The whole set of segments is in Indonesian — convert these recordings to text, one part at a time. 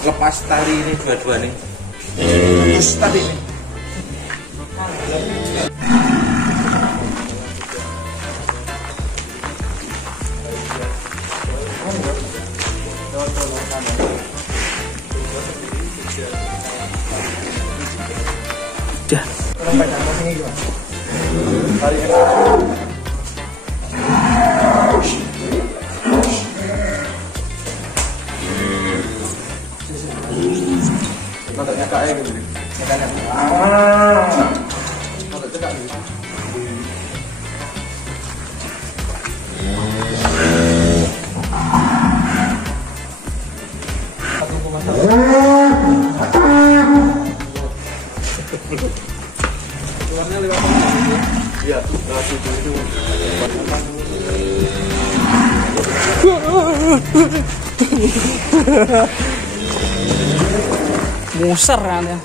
lepas tali ini dua-dua nih. Terus tali ini. Dah. Keluarnya lewat mana? Iya, lewat situ itu. Muser kan ya.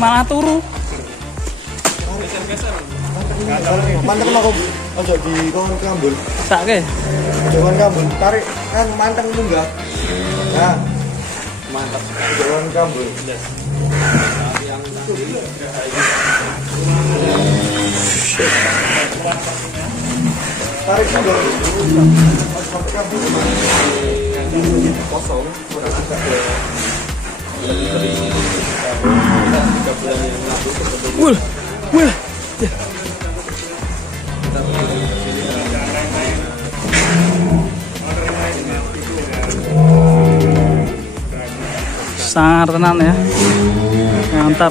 Malah turu. Manteng aku ojo di kon kambul. Sake. Jangan kambul, tarik kan manteng munggah. Nah. Mantap. Jangan kambul. Tarik munggah. Sampai kambul. Kosong. Wul. Wul. Sangat tenan ya, mantap.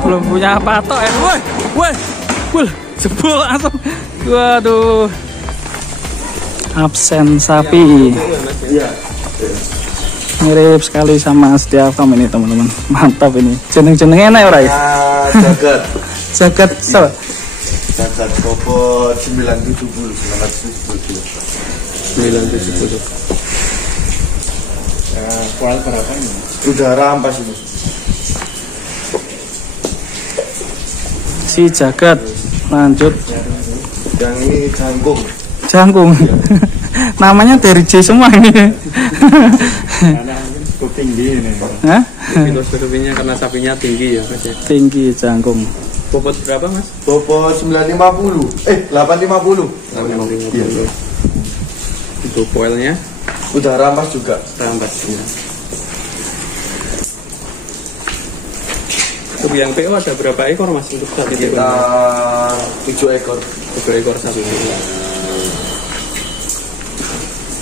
Belum punya patok ya, woi, jebol langsung. Waduh, absen sapi. Mirip sekali sama Setiavam ini teman-teman, mantap ini. Jeneng-jenengnya enak ya, Ray? Jagat. Jagat so. Jagat bobot 970. 970. Kual berapa ini? Udah rampas ini. Si Jagat, lanjut. Yang ini jangkung. Jangkung. Namanya dari J semua ini. Karena cukup tinggi ini. Hah? Filosofinya karena sapinya tinggi ya, Mas. Tinggi jangkung. Bobot berapa, Mas? Bobot 950. 850. 850. Iya. Itu poilnya Udah rampas juga. rampas ya. Untuk yang PO ada berapa ekor, Mas, untuk sapi itu? Kita 7 ekor. 7 ekor sapi.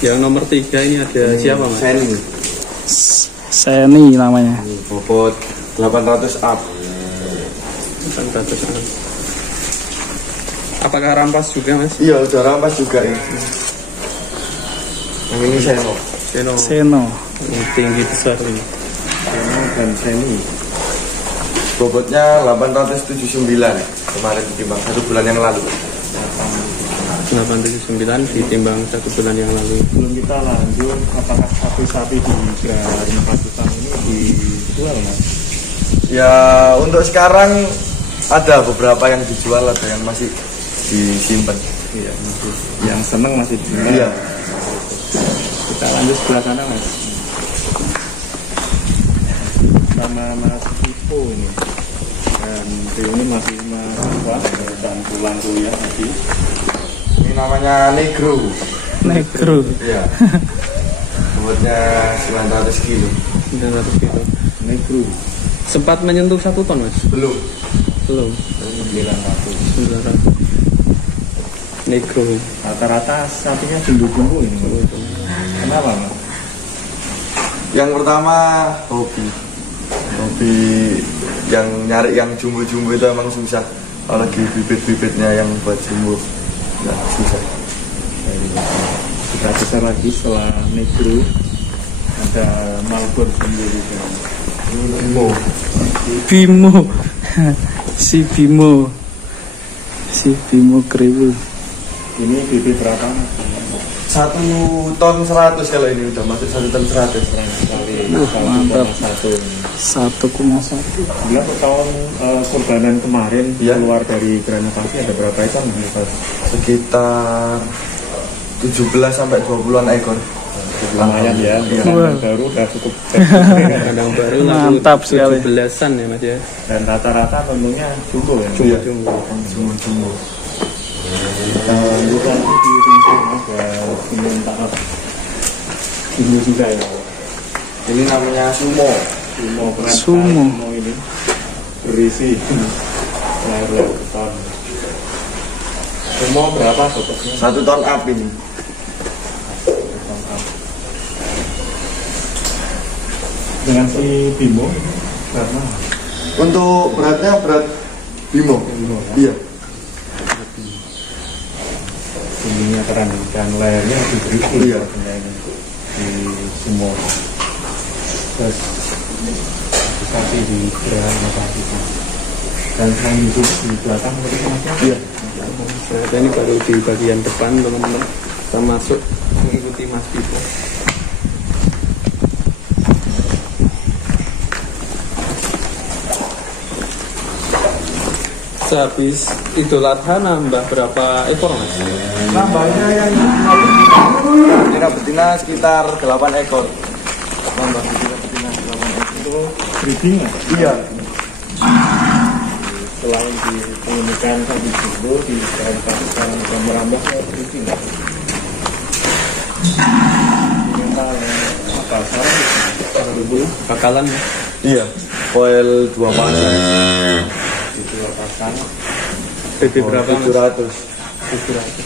Yang nomor 3 ini ada siapa, Mas? Seni. Seni namanya. Bobot 800 up. 800. Apakah rampas juga, Mas? Iya, udah rampas juga ini. Yang ini Seno. Seno. Yang tinggi besar ini. Seno dan Seni. Bobotnya 879 kemarin ditimbang 1 bulan yang lalu. 879 ditimbang 1 bulan yang lalu. Belum kita lanjut, apakah sapi-sapi di Gararing Pacitan ini dijual, Mas? Ya untuk sekarang ada beberapa yang dijual, ada yang masih disimpan. Iya, masih. Yang seneng masih dijual. Iya. Kita Lanjut sebelah sana mas. Sama Mas Ipo ini. Dan ini masih mahasiswa dan pulang kuliah lagi. Ini namanya negro. Negro. Iya. Bobotnya 900 kilo. 900 kilo. Negro. Sempat menyentuh 1 ton mas? Belum. Belum. 900. Negro. Rata-rata sapinya jumbo-jumbo ini. Kenapa mas? Yang pertama hobi yang nyari yang jumbo-jumbo itu emang susah. Apalagi bibit-bibitnya yang buat jumbo nggak susah. Kita besar lagi setelah negro ada Malbon sendiri kan. Bimo. Si Bimo. Si Bimo kriwil. Ini bibit berapa mas? 1 ton 100 kalau ini udah masuk 1 ton 100. Sekali Mantap. 1,1. 1,1. Bila tahun kurbanan kemarin Iya. keluar dari Granat Pasti ada berapa ekor mas? Sekitar 17 sampai 20-an ekor. Lumayan ya, Iya. kandang baru udah cukup Kandang baru Mantap sekali. 17-an ya mas ya. dan rata-rata tentunya jumbo ya. Iya. Jumbo. Kita lanjut lagi di Tinggi mas ya, ini tak jumbo juga ya. Ini namanya sumo. Sumo berat Sumo. Sumo ini berisi leher ton. Sumo berapa bobotnya? 1 ton up ini. Dengan si Bimo karena Untuk beratnya berat Bimo. Iya. ininya keren dan lehernya lebih berisi Iya. ini di Sumo. Terus sapi di Granat Pasti dan selain itu di belakang tadi masnya Iya. Ternyata ini baru di bagian depan teman-teman. Kita masuk mengikuti Mas Bimo. Sehabis Idul Adha nambah berapa ekor mas? Nambahnya yang betina sekitar 8 ekor. Nambah betina 8 ekor. itu breeding ya? Iya. Selain di pengemukan sapi jumbo di Kabupaten merambah ke breeding ya? Mental apa salah? Bakalan ya? Iya. Foil 2 pasang. Itu pasang BB berapa mas? 700. 700.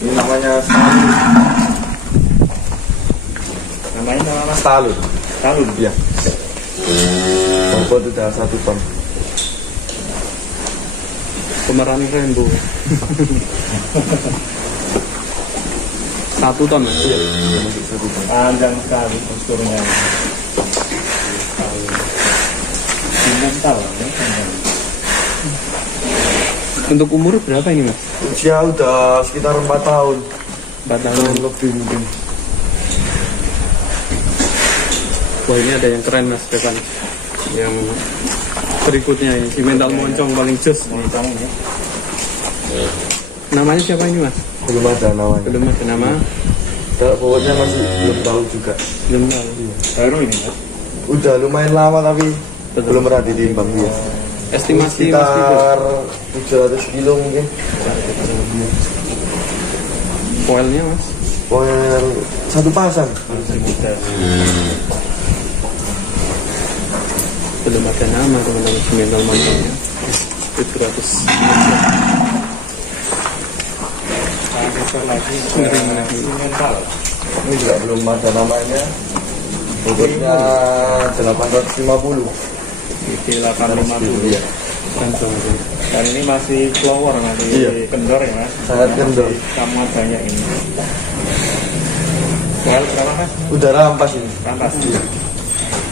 Ini namanya stalun. namanya nama Stalun. Talun. Iya. Bobot udah 1 ton. Pemeran rainbow. 1 ton mas? Iya. Masuk 1 ton. Panjang sekali posturnya. Mental ya. Untuk umur berapa ini mas? Usia udah sekitar 4 tahun. 4 tahun. Lebih mungkin. Wah ini ada yang keren mas depan. Yang berikutnya ini si mental moncong paling jos. Moncong ya. Namanya siapa ini mas? Belum ada namanya. Belum ada nama. Kalau bobotnya masih belum tahu juga. Belum tahu. Baru ini ya. Udah lumayan lama tapi Betul. belum pernah ditimbang dia. Estimasi mas Tibo. Sekitar 700 kilo mungkin. Foilnya mas? Foil 1 pasang. Masih muda. Belum ada nama teman-teman si mental moncongnya. 700. Besar lagi. Ngeri-ngeri. Mental. Ini juga belum ada namanya. Bobotnya 850. Di 850 Iya. Moncong itu. dan ini masih flower masih Iya. kendor ya mas. Sangat kendor. Sama banyak ini. Well, berapa mas? Udah rampas ini. Rampas.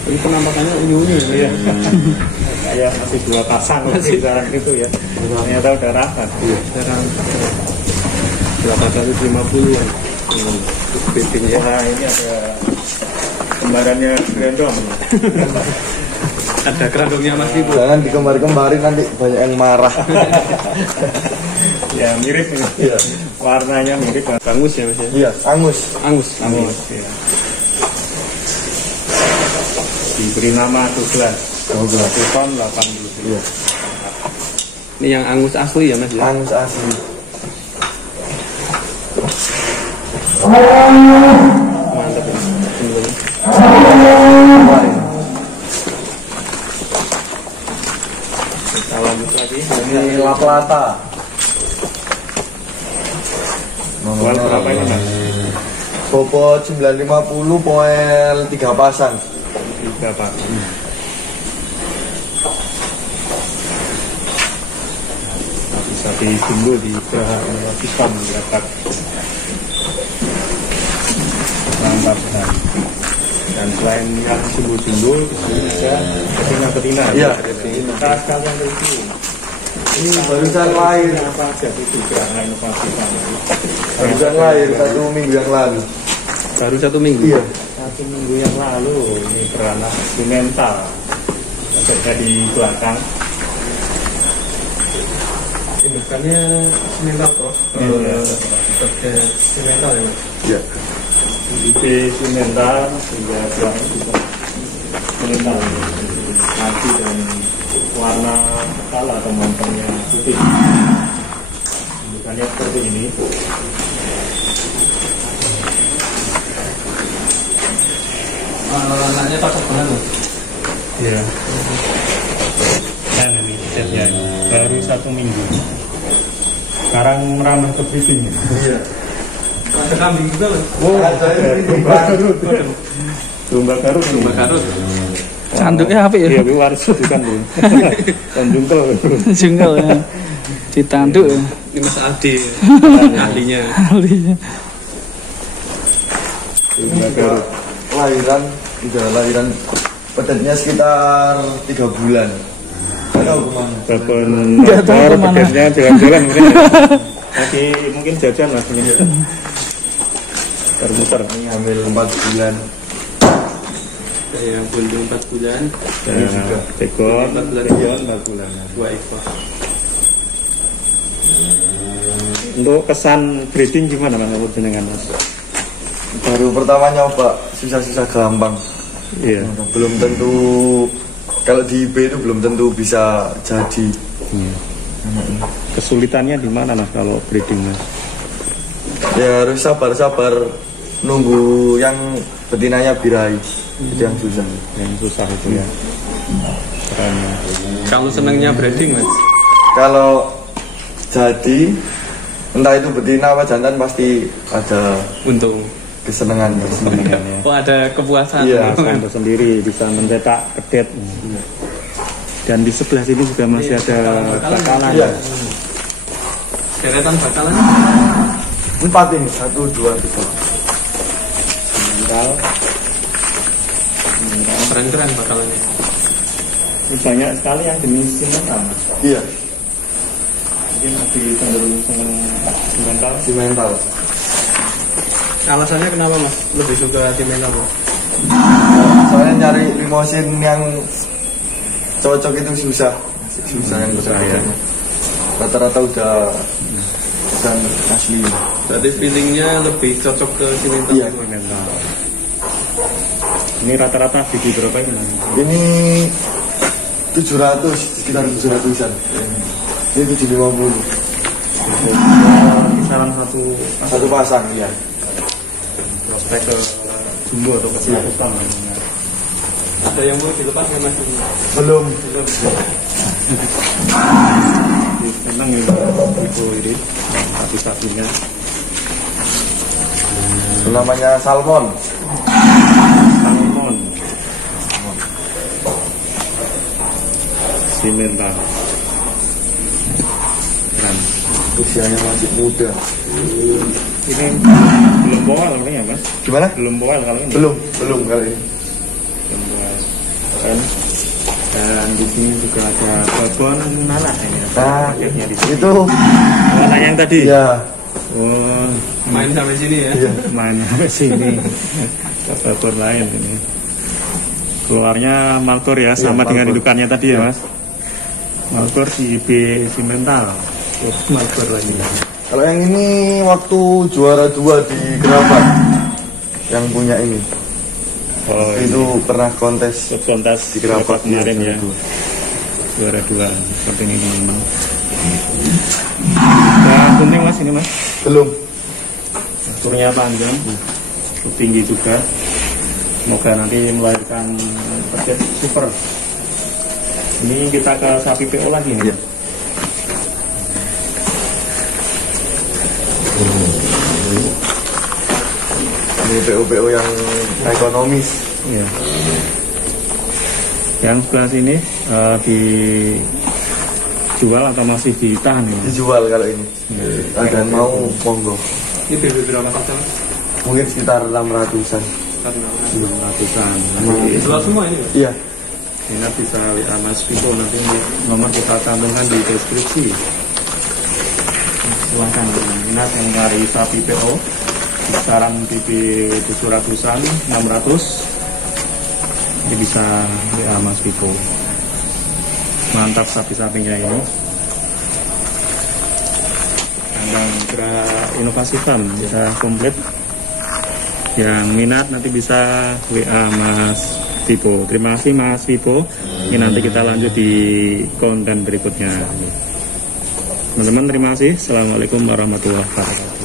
Ini penampakannya unyu-unyu. Iya. Kayak masih 2 pasang masih jalan gitu ya. Ternyata udah rampas. Sekarang 850-an. BB-nya. Wah ini ada kembarannya Grandong. Ada kerandungnya Mas Ibu. Jangan dikembar-kembarin nanti banyak yang marah. Ya mirip ini. Iya. Warnanya mirip. Angus ya Mas ya? Iya, angus. Angus. Ya. Diberi nama Douglas. Satu ton 80. Iya. Ini yang angus asli ya Mas ya? Angus asli. Mantap ya. Kita lanjut lagi. Ini La Plata. Jual berapa ini Mas? Bobot 950 poel 3 pasang. 3 Pak. Bisa ditunggu di Pakistan berapa? Mantap kan. Dan selain yang jumbo-jumbo, ini juga betina. Iya. Kita sekalian review. Ini barusan lahir. Apa aja itu gerangan inovasi kami? Barusan lahir 1 minggu yang lalu. Baru 1 minggu? Iya. 1 minggu yang lalu ini beranak simental. Ada di belakang. Indukannya simental Prof. Seperti simental ya Mas? Iya. IP simental sehingga belakang juga simental. Mati dan warna kala atau montongnya putih. Bukannya seperti ini. Anaknya cocok banget Mas? Iya. Dan ini setnya baru 1 minggu. Sekarang merambah ke breeding. Iya. Ada kambing juga Mas? Domba garut. Domba garut. Tanduknya apa ya? Iya, waris bukan belum. Tanjungkel. Jungkel ya. Ditanduk ya. Ini Mas Aldi ahlinya. Ahlinya. Domba garut. Lahiran pedetnya sekitar 3 bulan. Nggak tahu kemana. Babon Nggak tahu motor kemana. pedesnya jalan-jalan mungkin. Lagi mungkin jajan Mas ini. Termuter. Ini hamil 4 bulan. Yang bunting 4 bulan. Ini juga ekor 4 bulan. iya 4 bulan. 2 ekor. Untuk kesan breeding gimana Mas menurut jenengan Mas? Baru pertama nyoba, susah-susah gampang. Iya. Belum tentu, kalau di IB itu belum tentu bisa jadi. Kesulitannya di mana Mas kalau breeding Mas? Ya harus sabar-sabar nunggu yang betinanya birahi. Itu yang susah. Yang susah itu ya. Keren ya. Kalau senangnya breeding Mas? Kalau jadi, entah itu betina apa jantan pasti ada Untung. kesenangan. Kesenangannya. Oh ada kepuasan. Iya, Anda sendiri bisa mencetak kedet. Dan di sebelah sini juga masih ada bakalan. Iya. Deretan bakalan. 4 ini, 1, 2, 3. Mental. Keren-keren bakalannya. Ini banyak sekali yang jenis simental. Iya, Mungkin lebih cenderung senang simental. simental. Alasannya kenapa Mas lebih suka simental Mas? Soalnya nyari limosin yang cocok itu susah yang Susah, besar ya. Rata-rata udah asli. Berarti feelingnya lebih cocok ke simental. Iya. Simental. Ini rata-rata gigi berapa ini? Ini 700, sekitar 700-an. Ini 750. Kisaran Satu pasang, iya. prospek ke jumbo atau ke Pakistan. Ada yang mau dilepas nggak Mas? Belum. Senang ya ibu ini sapi-sapinya. Namanya salmon. Salmon. Simental. Keren. Usianya masih muda. Ini belum boal kali ya Mas? Gimana? Belum boal kali ini? Belum kali ini. Belum boal. Keren. Dan di sini juga ada babon nanak ini. Nah, Paketnya di sini. itu Nanak yang tadi? ya. Oh, Main sampai sini ya? Iya. main sampai sini. Ada babon lain ini. Keluarnya Malkor ya, sama Malkor. dengan indukannya tadi ya Mas. Malkor si B Simental. Malkor lagi. Kalau yang ini waktu juara 2 di Gerabat yang punya ini. Oh, Itu pernah kontes ikut kontes di Gerabat kemarin ya. juara 2. Juara 2 seperti ini teman-teman. Udah kuning Mas ini Mas. Belum. Turnya panjang, cukup tinggi juga. Semoga nanti melahirkan paket super. Ini kita ke sapi PO lagi nih. Iya. Ini PO-PO yang ekonomis. Iya. Yang sebelah sini dijual atau masih ditahan ya? Dijual kalau ini. Ada mau monggo. Ini BB berapa saja Mas? Mungkin sekitar 600-an. Karena 600-an. dijual semua ini Mas? Iya. Minat bisa WA Mas Vito, nanti nomor kita cantumkan di deskripsi. Silahkan minat yang dari sapi PO kisaran PP 700-an 600 ini bisa WA Mas Vito. Mantap sapi-sapinya ini. Kandang gerak inovasi farm bisa komplit. Yang minat nanti bisa WA Mas Vivo. Terima kasih Mas Vivo. Ini nanti kita lanjut di konten berikutnya. Teman-teman terima kasih. Assalamualaikum warahmatullahi wabarakatuh.